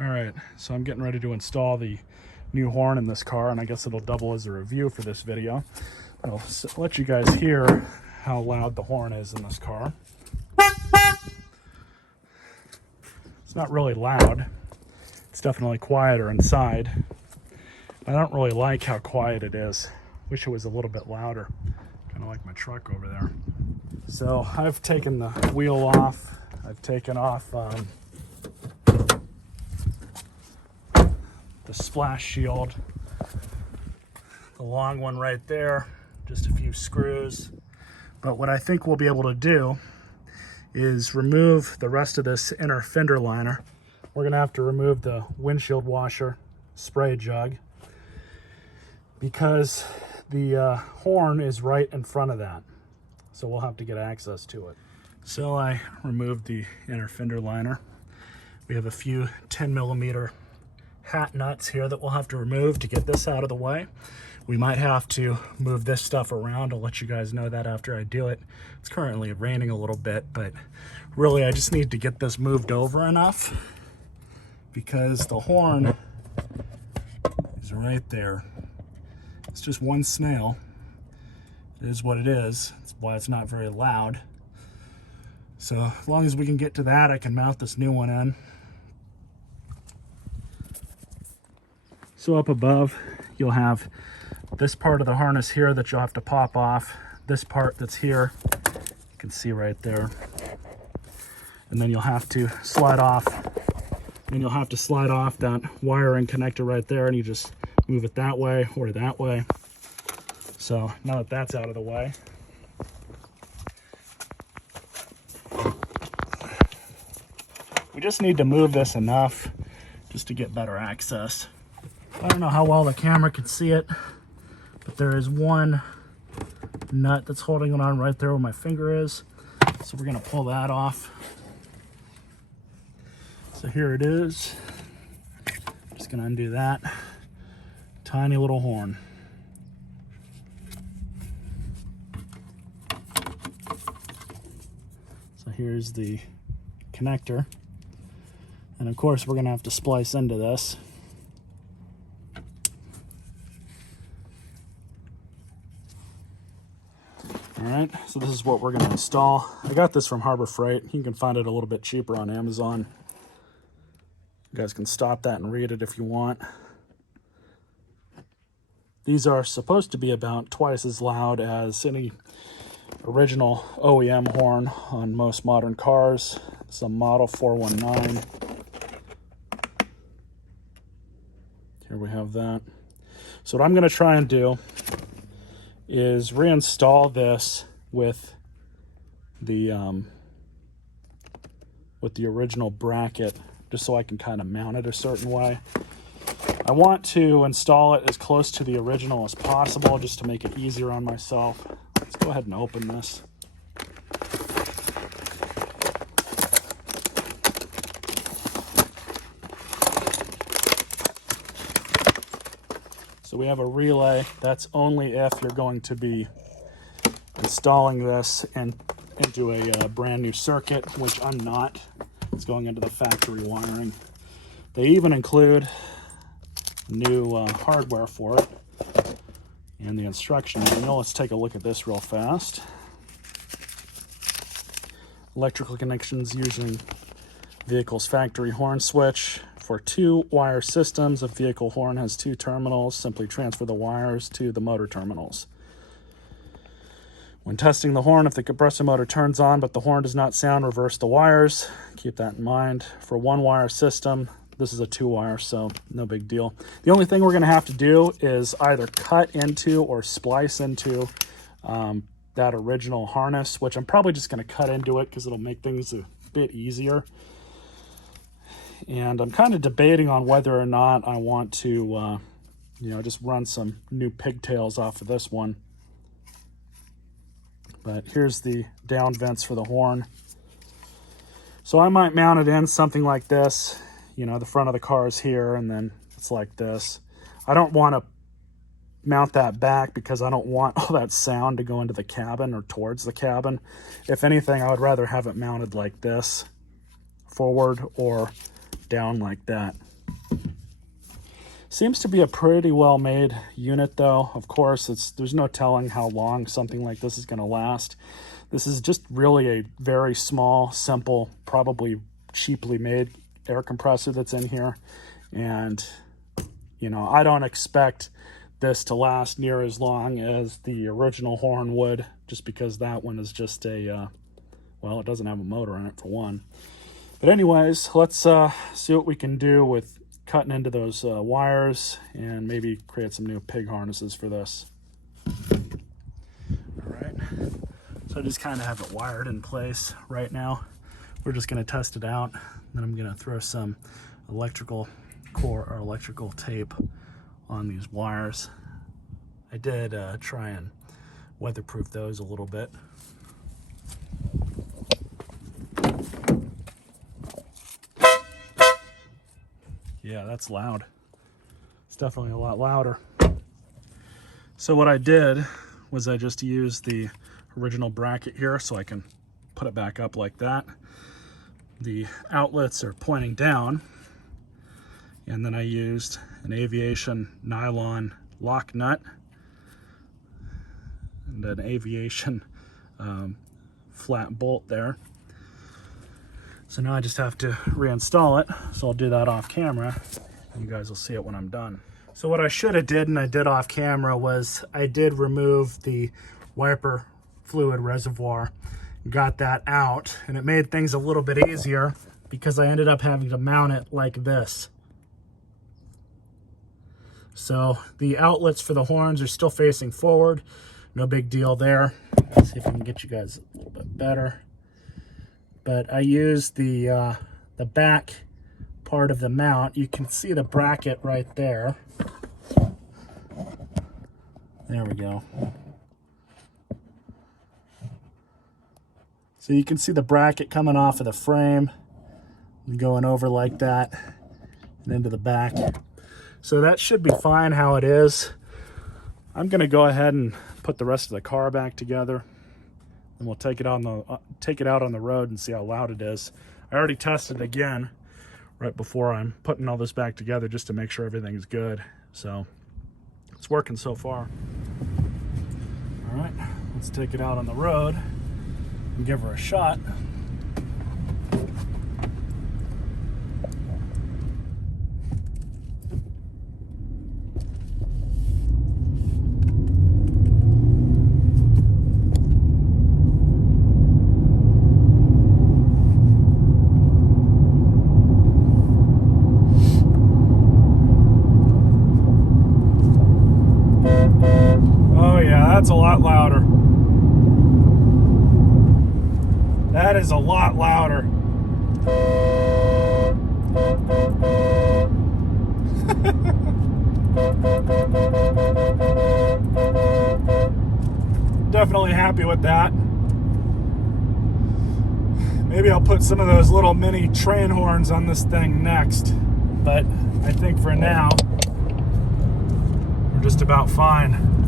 All right, so I'm getting ready to install the new horn in this car, and I guess it'll double as a review for this video. I'll let you guys hear how loud the horn is in this car. It's not really loud. It's definitely quieter inside. I don't really like how quiet it is. Wish it was a little bit louder. Kind of like my truck over there. So I've taken the wheel off. I've taken off the splash shield, the long one right there, just a few screws. But what I think we'll be able to do is remove the rest of this inner fender liner. We're gonna have to remove the windshield washer spray jug because the horn is right in front of that. So we'll have to get access to it. So I removed the inner fender liner. We have a few 10mm hat nuts here that we'll have to remove to get this out of the way. We might have to move this stuff around. I'll let you guys know that after I do it. It's currently raining a little bit, but really I just need to get this moved over enough because the horn is right there. It's just one snail. It is what it is. That's why it's not very loud. So as long as we can get to that, I can mount this new one in. So up above, you'll have this part of the harness here that you'll have to pop off. This part that's here, you can see right there. And then you'll have to slide off. And you'll have to slide off that wiring connector right there, and you just move it that way or that way. So now that that's out of the way, we just need to move this enough just to get better access. I don't know how well the camera can see it, but there is one nut that's holding it on right there where my finger is. So we're gonna pull that off. So here it is. Just gonna undo that. Tiny little horn. So here's the connector. And of course we're gonna have to splice into this. All right, so this is what we're gonna install. I got this from Harbor Freight. You can find it a little bit cheaper on Amazon. You guys can stop that and read it if you want. These are supposed to be about twice as loud as any original OEM horn on most modern cars. It's a Model 419. Here we have that. So what I'm gonna try and do is reinstall this with the original bracket, just so I can kind of mount it a certain way. I want to install it as close to the original as possible just to make it easier on myself. Let's go ahead and open this. So we have a relay. That's only if you're going to be installing this into a brand new circuit, which I'm not. It's going into the factory wiring. They even include new hardware for it and the instruction manual. Let's take a look at this real fast. Electrical connections using vehicle's factory horn switch. For 2-wire systems, a vehicle horn has 2 terminals. Simply transfer the wires to the motor terminals. When testing the horn, if the compressor motor turns on but the horn does not sound, reverse the wires. Keep that in mind. For 1-wire system, this is a 2-wire, so no big deal. The only thing we're going to have to do is either cut into or splice into that original harness, which I'm probably just going to cut into it because it'll make things a bit easier. And I'm kind of debating on whether or not I want to, just run some new pigtails off of this one. But here's the down vents for the horn. So I might mount it in something like this. The front of the car is here, and then it's like this. I don't want to mount that back because I don't want all that sound to go into the cabin or towards the cabin. If anything, I would rather have it mounted like this, forward or down like that. Seems to be a pretty well made unit though. Of course, there's no telling how long something like this is going to last. This is just really a very small, simple, probably cheaply made air compressor that's in here. And, you know, I don't expect this to last near as long as the original horn would, just because that one is just a, well, it doesn't have a motor in it for one. But anyways, let's see what we can do with cutting into those wires and maybe create some new pig harnesses for this. All right, so I just kind of have it wired in place right now. We're just going to test it out. Then I'm going to throw some electrical core or electrical tape on these wires. I did try and weatherproof those a little bit. Yeah, that's loud. It's definitely a lot louder. So what I did was I just used the original bracket here so I can put it back up like that. The outlets are pointing down, and then I used an aviation nylon lock nut and an aviation flat bolt there. So now I just have to reinstall it. So I'll do that off camera, and you guys will see it when I'm done. So what I should have did, and I did off camera, was I did remove the wiper fluid reservoir, got that out, and it made things a little bit easier because I ended up having to mount it like this. So the outlets for the horns are still facing forward. No big deal there. Let's see if I can get you guys a little bit better. But I used the back part of the mount. You can see the bracket right there. There we go. So you can see the bracket coming off of the frame and going over like that and into the back. So that should be fine how it is. I'm going to go ahead and put the rest of the car back together, and we'll take it out on the road and see how loud it is. I already tested again right before I'm putting all this back together just to make sure everything's good. So it's working so far. All right, let's take it out on the road and give her a shot. That's a lot louder. That is a lot louder. Definitely happy with that. Maybe I'll put some of those little mini train horns on this thing next. But I think for now, we're just about fine.